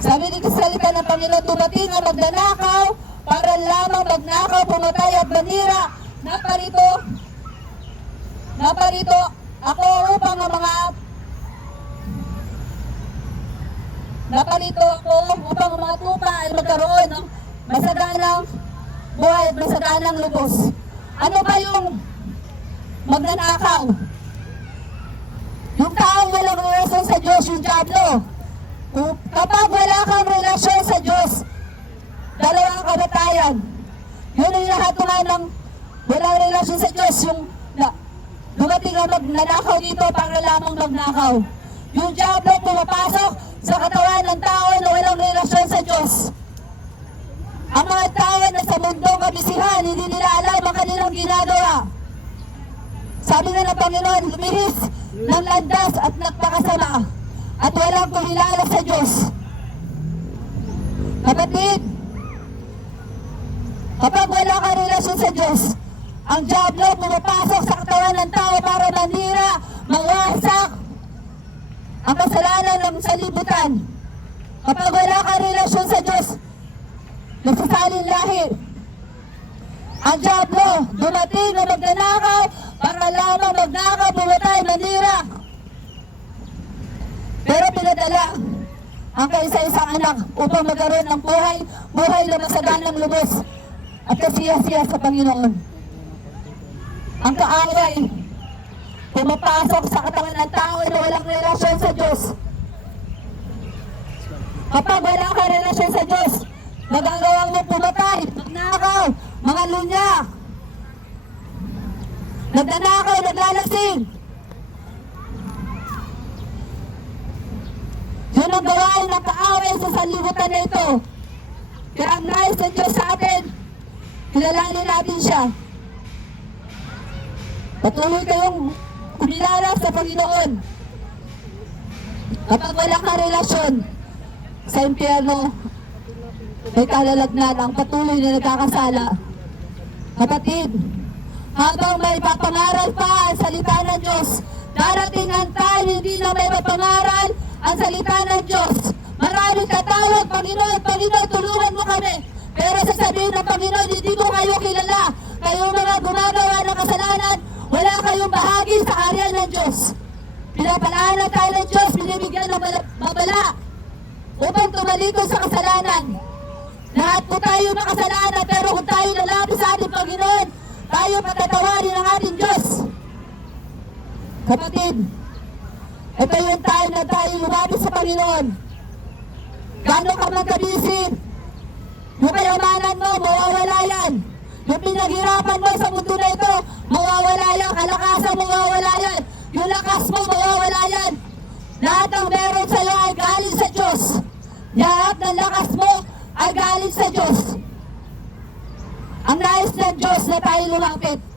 Sabi dito sa salita ng Panginoon, dumating ang magnanakaw para lamang magnakaw, pumatay at manira. Naparito ako upang ang mga tupa ay magkaroon ng masaganang buhay at masaganang lubos. Ano ba yung magnanakaw? Yung taong walang relasyon sa Diyos, yung diablo. Kapag wala kang relasyon sa Diyos, dalawang kamatayan. Yun yung lahat ng walang relasyon sa Diyos, yung dumating ang magnanakaw dito para lamang magnakaw. Yung diablo pumapasok sa katawan ng tao na walang relasyon sa Diyos. Ang mga tao na sa mundong kabisihan, hindi nila alam ang kanilang ginagawa. Sabi nga ng Panginoon, lumihis ng landas at nagpakasama at walang kumilala sa Diyos. Kapatid, kapag wala ka relasyon sa Diyos, ang diablo pumapasok sa katawan ng tao para manira, mawasak ang kasalanan ng salibutan. Kapag wala ka relasyon sa Diyos, nagsasalin lahi. Ang diablo dumating na magnanakaw para lamang magnakaw, pumatay, manira. Pero pinadala ang kaisa-isang anak upang magkaroon ng buhay na masaganang lubos at kasiya-siya sa Panginoon. Ang kaaway pumapasok sa katawan ng tao na walang relasyon sa Diyos. Kapag wala ka relasyon sa Diyos, magagawang mo pumatay, magnakaw, mga lunya, nagnanakaw, naglalasing. Yun ang gawain ng kaaway sa sanlibutan na ito. Kaya ang nais ng Diyos sa atin, kilalanin natin siya. Patuloy kayong kumilala sa Panginoon. Kapag wala ka relasyon sa impyerno, may kalalagnan ang patuloy na nagkakasala. Kapatid, habang may papangaral pa ang salita ng Diyos, darating ang time hindi na may papangaral ang salita ng Diyos. Maraming tatawag, Panginoon, Panginoon, tulungan mo kami. Pero sasabihin ng Panginoon, hindi ko kayo kilala. Kayong mga gumagawa ng kasalanan, wala kayong bahagi sa karya ng Diyos. Pinapalaan tayo ng Diyos, binibigyan ng babala upang tumalikod sa kasalanan. Lahat po tayo makasalanan, pero kung tayo lalapit sa ating Panginoon, tayo patatawarin ng ating Diyos. Kapatid, ito yung time na tayo lumapit sa Panginoon. Gano'n ka man kabisi, yung kayamanan mo, mawawala yan. Yung pinaghirapan mo sa mundo na ito, mawawala yan. Kalakasan mo, mawawala yan. Yung lakas mo, mawawala yan. Lahat ng meron sa iyo ay galing sa Diyos. Lahat ng lakas mo ay galing sa Diyos. Ang nais ng Diyos na tayo lumapit.